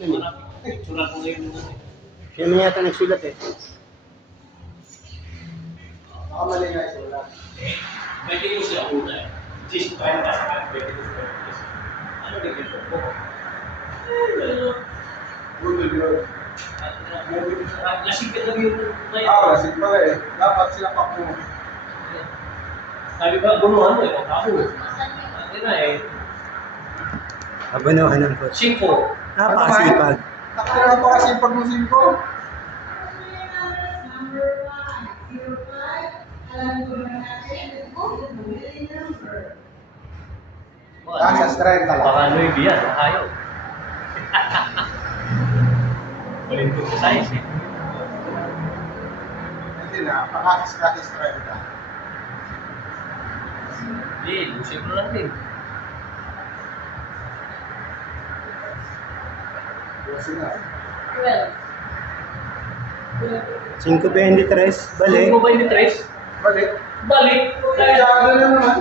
Picture ko ngayon. Siya na yata nagsulat eh. Baka mali nga isulat. Pwede ko siya una eh. Just try na sa pwede ko siya. Ano dito po? Good, good. Nasipit lang yung Lasing pala eh. Dapat sinapak mo. sabi ba, gumawa mo eh, ako. Ano na eh, Abanuhan ng coach. 5. Napakasipag. Nakakira pa kasi pag mo 5. Nasa strength talaga. Baka Louis V yan, ayaw. Balin ko sa size eh. Hindi na, pakakis strength ka. Hindi, lusin mo lang din. Kasi nga. 5.23, balik. Ano mo ba yung tres? Balik. Balik! Kaya ano na naman.